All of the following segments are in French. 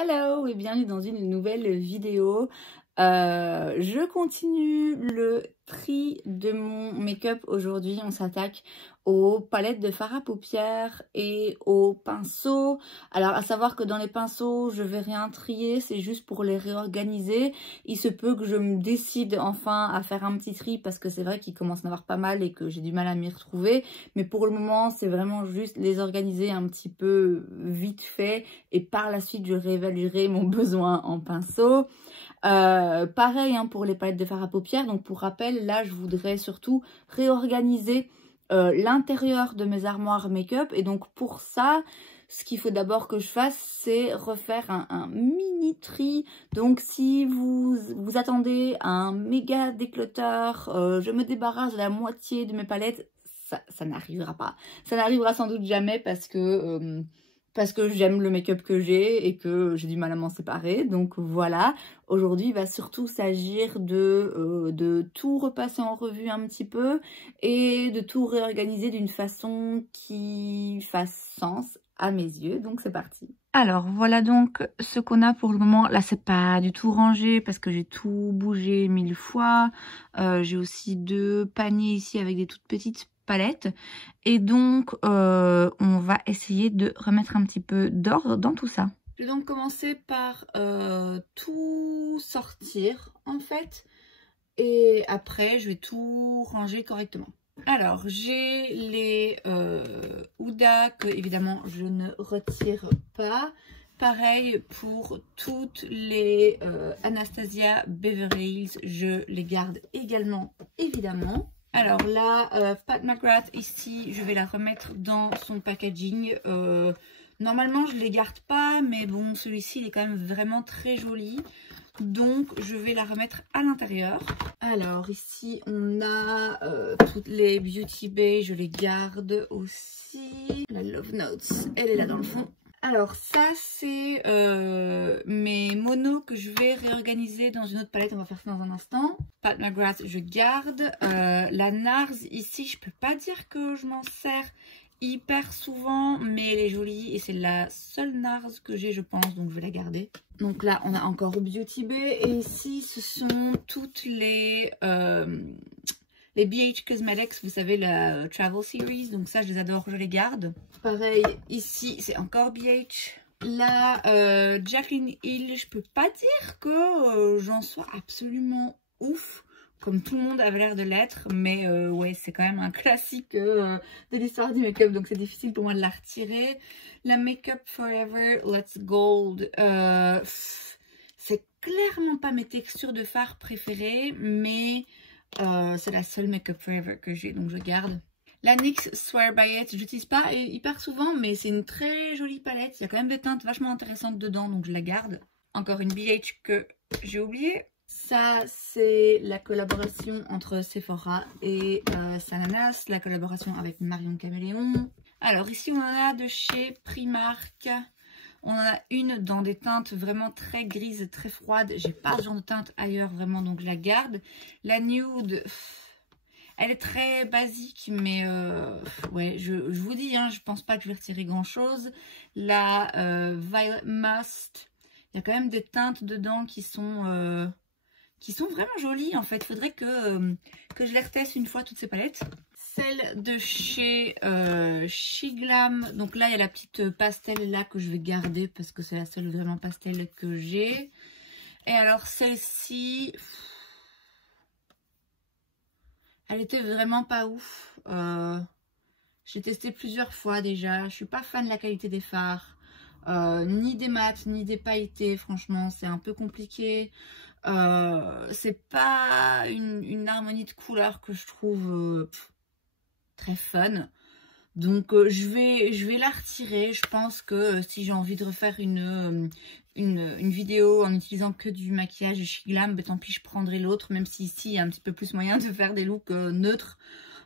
Hello et bienvenue dans une nouvelle vidéo. Je continue le tri de mon make-up. Aujourd'hui, on s'attaque aux palettes de fard à paupières et aux pinceaux. Alors, à savoir que dans les pinceaux, je vais rien trier, c'est juste pour les réorganiser. Il se peut que je me décide enfin à faire un petit tri parce que c'est vrai qu'il commence à en avoir pas mal et que j'ai du mal à m'y retrouver. Mais pour le moment, c'est vraiment juste les organiser un petit peu vite fait et par la suite, je réévaluerai mon besoin en pinceau. Pareil hein, pour les palettes de fard à paupières. Donc pour rappel, là je voudrais surtout réorganiser l'intérieur de mes armoires make-up. Et donc pour ça, ce qu'il faut d'abord que je fasse, c'est refaire un mini tri. Donc si vous attendez un méga déclutter, je me débarrasse de la moitié de mes palettes, ça n'arrivera pas. Ça n'arrivera sans doute jamais parce que j'aime le make-up que j'ai et que j'ai du mal à m'en séparer. Donc voilà, aujourd'hui il va surtout s'agir de tout repasser en revue un petit peu et de tout réorganiser d'une façon qui fasse sens à mes yeux. Donc c'est parti. Alors voilà donc ce qu'on a pour le moment. Là c'est pas du tout rangé parce que j'ai tout bougé 1000 fois. J'ai aussi 2 paniers ici avec des toutes petites palettes et donc on va essayer de remettre un petit peu d'ordre dans tout ça. Je vais donc commencer par tout sortir en fait et après je vais tout ranger correctement. Alors j'ai les Huda que évidemment je ne retire pas. Pareil pour toutes les Anastasia Beverly Hills, je les garde également évidemment. Alors là, Pat McGrath, ici, je vais la remettre dans son packaging. Normalement, je ne les garde pas, mais bon, celui-ci, il est quand même vraiment très joli. Donc, je vais la remettre à l'intérieur. Alors, ici, on a toutes les Beauty Bay, je les garde aussi. La Love Notes, elle est là dans le fond. Alors ça c'est mes monos que je vais réorganiser dans une autre palette, on va faire ça dans un instant. Pat McGrath je garde, la NARS ici je peux pas dire que je m'en sers hyper souvent mais elle est jolie et c'est la seule NARS que j'ai je pense donc je vais la garder. Donc là on a encore Beauty Bay et ici ce sont toutes les BH Cosmetics, vous savez, la Travel Series. Donc ça, je les adore, je les garde. Pareil, ici, c'est encore BH. Là, Jaclyn Hill, je peux pas dire que j'en sois absolument ouf, comme tout le monde avait l'air de l'être. Mais ouais, c'est quand même un classique de l'histoire du make-up. Donc c'est difficile pour moi de la retirer. La Makeup Forever Let's Gold, c'est clairement pas mes textures de fard préférées, mais c'est la seule Makeup Forever que j'ai, donc je garde. La NYX Swear By It, j'utilise pas hyper souvent, mais c'est une très jolie palette. Il y a quand même des teintes vachement intéressantes dedans, donc je la garde. Encore une BH que j'ai oubliée. Ça, c'est la collaboration entre Sephora et Sananas, la collaboration avec Marion Caméléon. Alors ici, on en a de chez Primark. On en a une dans des teintes vraiment très grises, très froides. J'ai pas ce genre de teinte ailleurs vraiment, donc je la garde. La nude, elle est très basique, mais ouais, je vous dis, hein, je pense pas que je vais retirer grand chose. La Violet Must, il y a quand même des teintes dedans qui sont vraiment jolies en fait. Faudrait que je les reteste une fois toutes ces palettes. Celle de chez Shiglam, donc là il y a la petite pastel là que je vais garder parce que c'est la seule vraiment pastel que j'ai. Et alors celle-ci, elle était vraiment pas ouf. J'ai testé plusieurs fois déjà, je suis pas fan de la qualité des fards, ni des mats, ni des pailletés, franchement c'est un peu compliqué. C'est pas une harmonie de couleurs que je trouve très fun, donc je vais la retirer. Je pense que si j'ai envie de refaire une vidéo en utilisant que du maquillage chez Glam, ben, tant pis je prendrai l'autre, même si ici il y a un petit peu plus moyen de faire des looks neutres,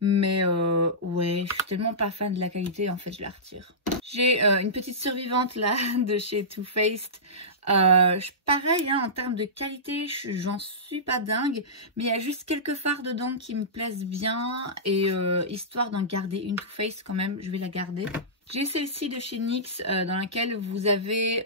mais ouais, je suis tellement pas fan de la qualité, en fait je la retire. J'ai une petite survivante là de chez Too Faced. Pareil, hein, en termes de qualité, j'en suis pas dingue. Mais il y a juste quelques fards dedans qui me plaisent bien. Et histoire d'en garder une Too Faced quand même, je vais la garder. J'ai celle-ci de chez NYX dans laquelle vous avez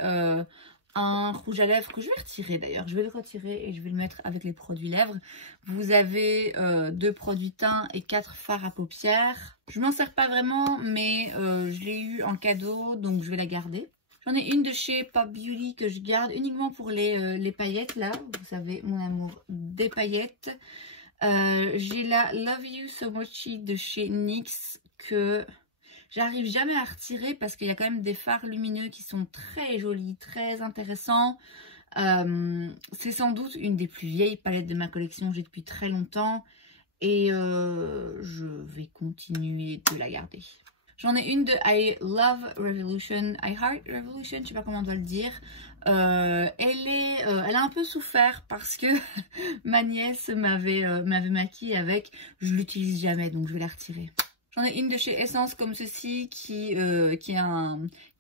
un rouge à lèvres que je vais retirer d'ailleurs. Je vais le retirer et je vais le mettre avec les produits lèvres. Vous avez 2 produits teint et 4 fards à paupières. Je m'en sers pas vraiment, mais je l'ai eu en cadeau, donc je vais la garder. J'en ai une de chez Pop Beauty que je garde uniquement pour les paillettes là. Vous savez, mon amour des paillettes. J'ai la Love You So Mochi de chez NYX que j'arrive jamais à retirer parce qu'il y a quand même des fards lumineux qui sont très jolis, très intéressants. C'est sans doute une des plus vieilles palettes de ma collection, j'ai depuis très longtemps. Et je vais continuer de la garder. J'en ai une de I Heart Revolution, je sais pas comment on doit le dire. Elle a un peu souffert parce que ma nièce m'avait maquillée avec. Je l'utilise jamais, donc je vais la retirer. J'en ai une de chez Essence comme ceci qui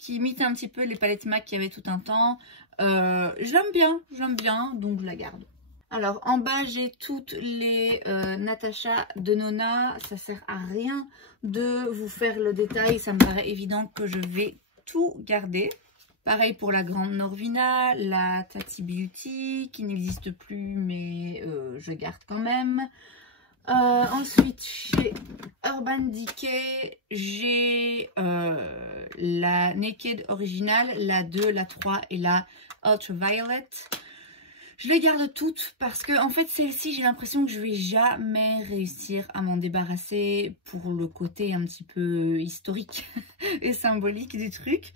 imite un petit peu les palettes MAC qu'il y avait tout un temps. J'aime bien, donc je la garde. Alors en bas j'ai toutes les Natasha de Nona. Ça sert à rien de vous faire le détail, ça me paraît évident que je vais tout garder. Pareil pour la grande Norvina, la Tati Beauty qui n'existe plus mais je garde quand même. Ensuite chez Urban Decay j'ai la Naked originale, la 2, la 3 et la Ultraviolet. Je les garde toutes parce que en fait celle-ci j'ai l'impression que je vais jamais réussir à m'en débarrasser pour le côté un petit peu historique et symbolique du truc.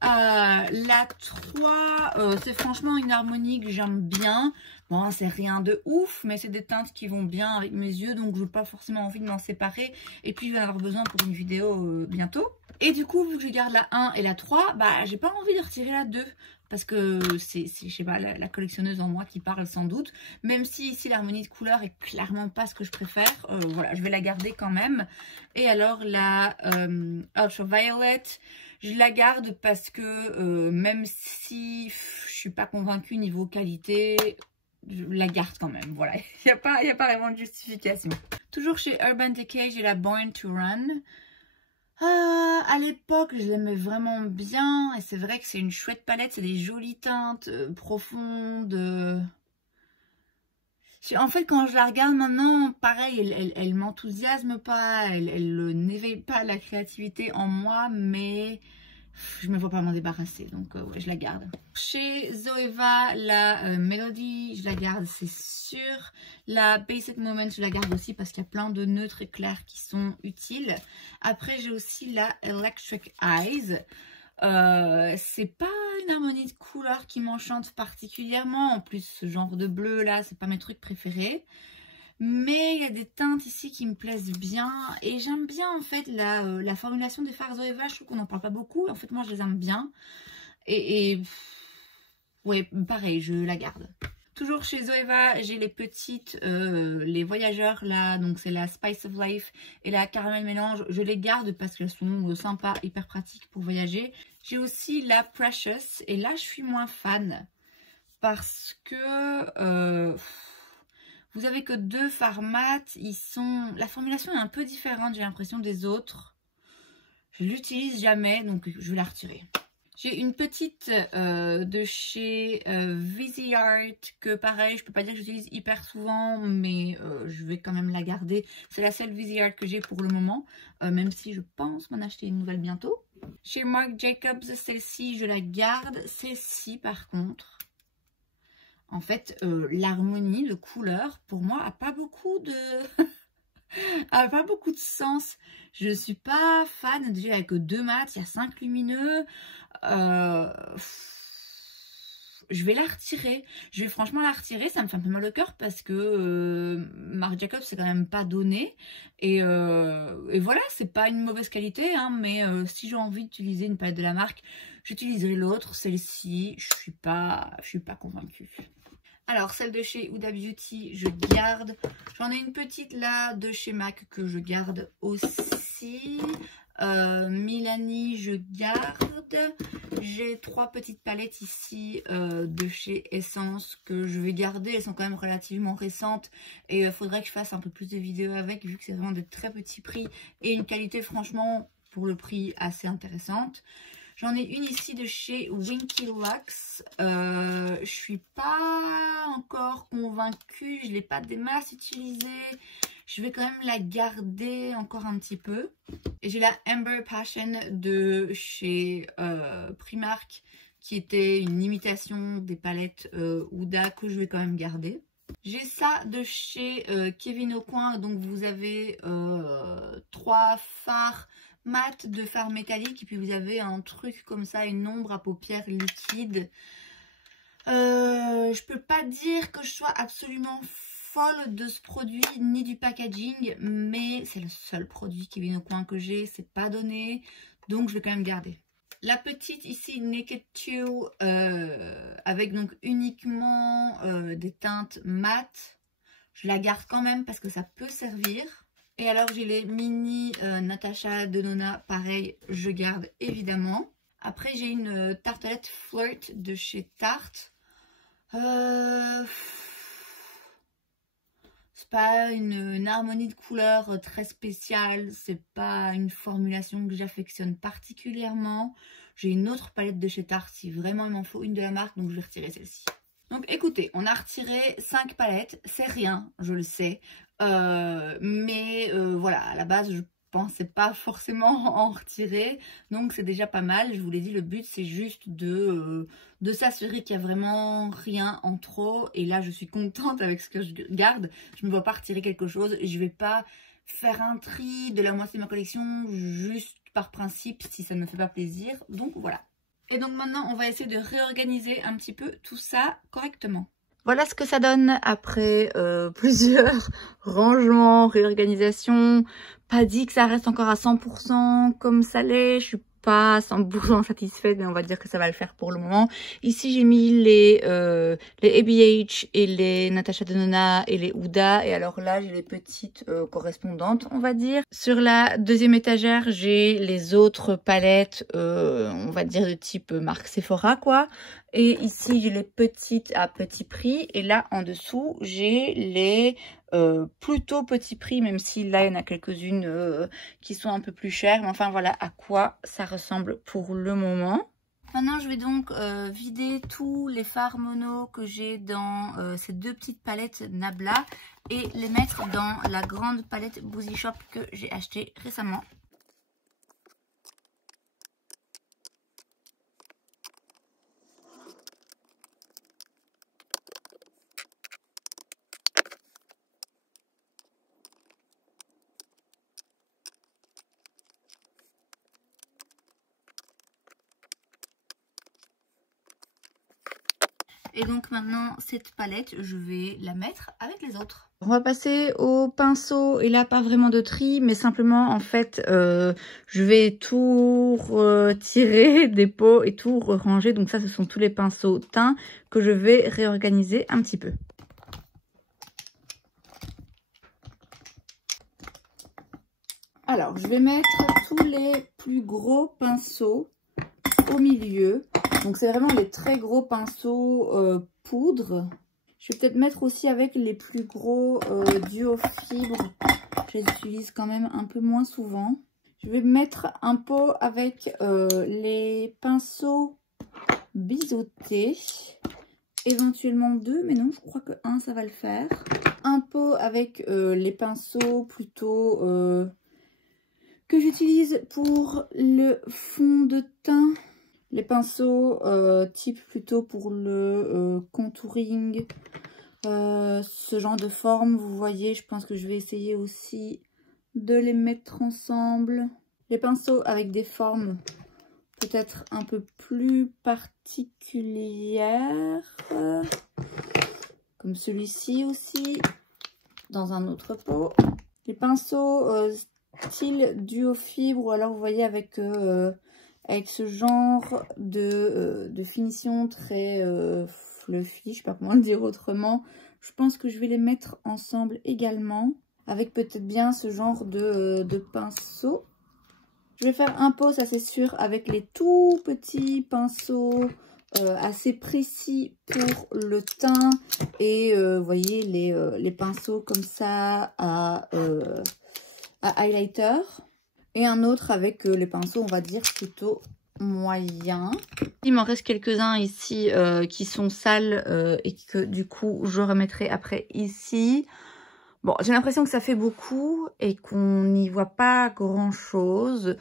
La 3 c'est franchement une harmonie que j'aime bien. Bon, c'est rien de ouf, mais c'est des teintes qui vont bien avec mes yeux, donc je n'ai pas forcément envie de m'en séparer. Et puis je vais en avoir besoin pour une vidéo bientôt. Et du coup, vu que je garde la 1 et la 3, bah j'ai pas envie de retirer la 2. Parce que c'est je sais pas, la collectionneuse en moi qui parle sans doute. Même si ici l'harmonie de couleur est clairement pas ce que je préfère. Voilà, je vais la garder quand même. Et alors la Ultraviolet, je la garde parce que même si je suis pas convaincue niveau qualité, je la garde quand même. Voilà, il n'y a pas vraiment de justification. Toujours chez Urban Decay, j'ai la Born to Run. À l'époque, je l'aimais vraiment bien. Et c'est vrai que c'est une chouette palette. C'est des jolies teintes profondes. En fait, quand je la regarde maintenant, pareil, elle m'enthousiasme pas. Elle n'éveille pas la créativité en moi. Mais je me vois pas m'en débarrasser. Donc, ouais, je la garde. Chez Zoeva, la Melody, je la garde, c'est sûr. La Basic Moment, je la garde aussi parce qu'il y a plein de neutres et clairs qui sont utiles. Après, j'ai aussi la Electric Eyes. C'est pas une harmonie de couleurs qui m'enchante particulièrement. En plus, ce genre de bleu là, c'est pas mes trucs préférés. Mais il y a des teintes ici qui me plaisent bien. Et j'aime bien en fait la formulation des fards Zoeva. Je trouve qu'on n'en parle pas beaucoup. En fait, moi, je les aime bien. Ouais, pareil, je la garde. Toujours chez Zoeva, j'ai les petites, les voyageurs là, donc c'est la Spice of Life et la Caramel Mélange. Je les garde parce qu'elles sont sympas, hyper pratiques pour voyager. J'ai aussi la Precious et là je suis moins fan parce que vous avez que 2 fards mat. La formulation est un peu différente, j'ai l'impression, des autres. Je l'utilise jamais, donc je vais la retirer. J'ai une petite de chez Viseart que pareil, je peux pas dire que j'utilise hyper souvent, mais je vais quand même la garder. C'est la seule Viseart que j'ai pour le moment, même si je pense m'en acheter une nouvelle bientôt. Chez Marc Jacobs, celle-ci, je la garde. Celle-ci, par contre, en fait, l'harmonie de couleurs, pour moi, a pas beaucoup de... a pas beaucoup de sens. Je suis pas fan. Déjà, avec 2 mats, il y a 5 lumineux. Je vais la retirer. Je vais franchement la retirer. Ça me fait un peu mal au cœur parce que Marc Jacobs, c'est quand même pas donné. Et voilà, c'est pas une mauvaise qualité. Hein, mais si j'ai envie d'utiliser une palette de la marque, j'utiliserai l'autre. Celle-ci, je suis pas convaincue. Alors, celle de chez Huda Beauty, je garde. J'en ai une petite là de chez MAC que je garde aussi. Milani, je garde. J'ai 3 petites palettes ici de chez Essence que je vais garder. Elles sont quand même relativement récentes et il faudrait que je fasse un peu plus de vidéos avec vu que c'est vraiment de très petits prix et une qualité franchement pour le prix assez intéressante. J'en ai une ici de chez Winky Lux. Je suis pas encore convaincue. Je ne l'ai pas des masses utilisée. Je vais quand même la garder encore un petit peu. Et j'ai la Amber Passion de chez Primark, qui était une imitation des palettes Huda que je vais quand même garder. J'ai ça de chez Kevyn Aucoin. Donc vous avez 3 fards mat de fard métallique. Et puis vous avez un truc comme ça, une ombre à paupières liquide. Je peux pas dire que je sois absolument folle de ce produit ni du packaging, mais c'est le seul produit Kevyn Aucoin que j'ai, c'est pas donné, donc je vais quand même garder. La petite ici Naked 2 avec donc uniquement des teintes mat, je la garde quand même parce que ça peut servir. Et alors j'ai les mini Natasha Denona, pareil, je garde évidemment. Après j'ai une tartelette Flirt de chez Tarte. C'est pas une harmonie de couleurs très spéciale, c'est pas une formulation que j'affectionne particulièrement. J'ai une autre palette de chez Tarte si vraiment il m'en faut une de la marque, donc je vais retirer celle-ci. Donc écoutez, on a retiré 5 palettes, c'est rien, je le sais. Mais voilà, à la base je pensais pas forcément en retirer, donc c'est déjà pas mal. Je vous l'ai dit, le but c'est juste de s'assurer qu'il n'y a vraiment rien en trop, et là je suis contente avec ce que je garde. Je ne vais pas retirer quelque chose, je vais pas faire un tri de la moitié de ma collection juste par principe si ça ne me fait pas plaisir, donc voilà. Et donc maintenant on va essayer de réorganiser un petit peu tout ça correctement. Voilà ce que ça donne après plusieurs rangements, réorganisations. Pas dit que ça reste encore à 100% comme ça l'est. Je suis pas 100% satisfaite, mais on va dire que ça va le faire pour le moment. Ici, j'ai mis les ABH et les Natasha Denona et les Huda. Et alors là, j'ai les petites correspondantes, on va dire. Sur la deuxième étagère, j'ai les autres palettes, on va dire de type marque Sephora, quoi. Et ici, j'ai les petites à petit prix. Et là, en dessous, j'ai les plutôt petit prix, même si là, il y en a quelques-unes qui sont un peu plus chères. Mais enfin, voilà à quoi ça ressemble pour le moment. Maintenant, je vais donc vider tous les fards mono que j'ai dans ces deux petites palettes Nabla et les mettre dans la grande palette Boozy Shop que j'ai achetée récemment. Et donc maintenant, cette palette, je vais la mettre avec les autres. On va passer au pinceau. Et là, pas vraiment de tri, mais simplement, en fait, je vais tout retirer des pots et tout ranger. Donc ça, ce sont tous les pinceaux teints que je vais réorganiser un petit peu. Alors, je vais mettre tous les plus gros pinceaux au milieu. Donc c'est vraiment les très gros pinceaux poudre. Je vais peut-être mettre aussi avec les plus gros duo fibres. Je les utilise quand même un peu moins souvent. Je vais mettre un pot avec les pinceaux biseautés. Éventuellement 2, mais non, je crois que 1 ça va le faire. Un pot avec les pinceaux plutôt que j'utilise pour le fond de teint. Les pinceaux type plutôt pour le contouring, ce genre de forme, vous voyez, je pense que je vais essayer aussi de les mettre ensemble. Les pinceaux avec des formes peut-être un peu plus particulières, comme celui-ci aussi, dans un autre pot. Les pinceaux style duo fibre, ou alors vous voyez avec ce genre de finition très fluffy, je sais pas comment le dire autrement. Je pense que je vais les mettre ensemble également, avec peut-être bien ce genre de pinceau. Je vais faire un pot, ça c'est sûr, avec les tout petits pinceaux assez précis pour le teint. Et vous voyez les pinceaux comme ça à highlighter. Et un autre avec les pinceaux, on va dire, plutôt moyen. Il m'en reste quelques-uns ici qui sont sales et que du coup je remettrai après ici. Bon, j'ai l'impression que ça fait beaucoup et qu'on n'y voit pas grand-chose.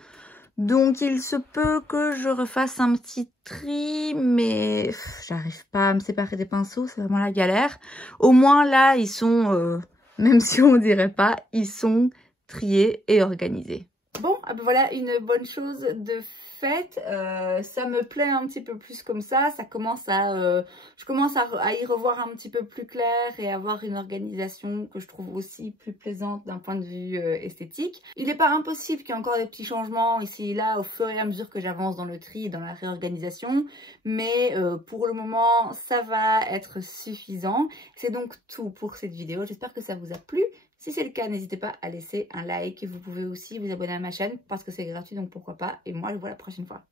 Donc il se peut que je refasse un petit tri, mais j'arrive pas à me séparer des pinceaux, c'est vraiment la galère. Au moins là, ils sont, même si on dirait pas, ils sont triés et organisés. Bon, ah ben voilà une bonne chose de faite. Ça me plaît un petit peu plus comme ça. Ça commence à, je commence à y revoir un petit peu plus clair et avoir une organisation que je trouve aussi plus plaisante d'un point de vue esthétique. Il n'est pas impossible qu'il y ait encore des petits changements ici et là au fur et à mesure que j'avance dans le tri et dans la réorganisation. Mais pour le moment, ça va être suffisant. C'est donc tout pour cette vidéo. J'espère que ça vous a plu. Si c'est le cas, n'hésitez pas à laisser un like. Vous pouvez aussi vous abonner à ma chaîne parce que c'est gratuit, donc pourquoi pas. Et moi, je vous vois la prochaine fois.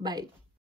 Bye!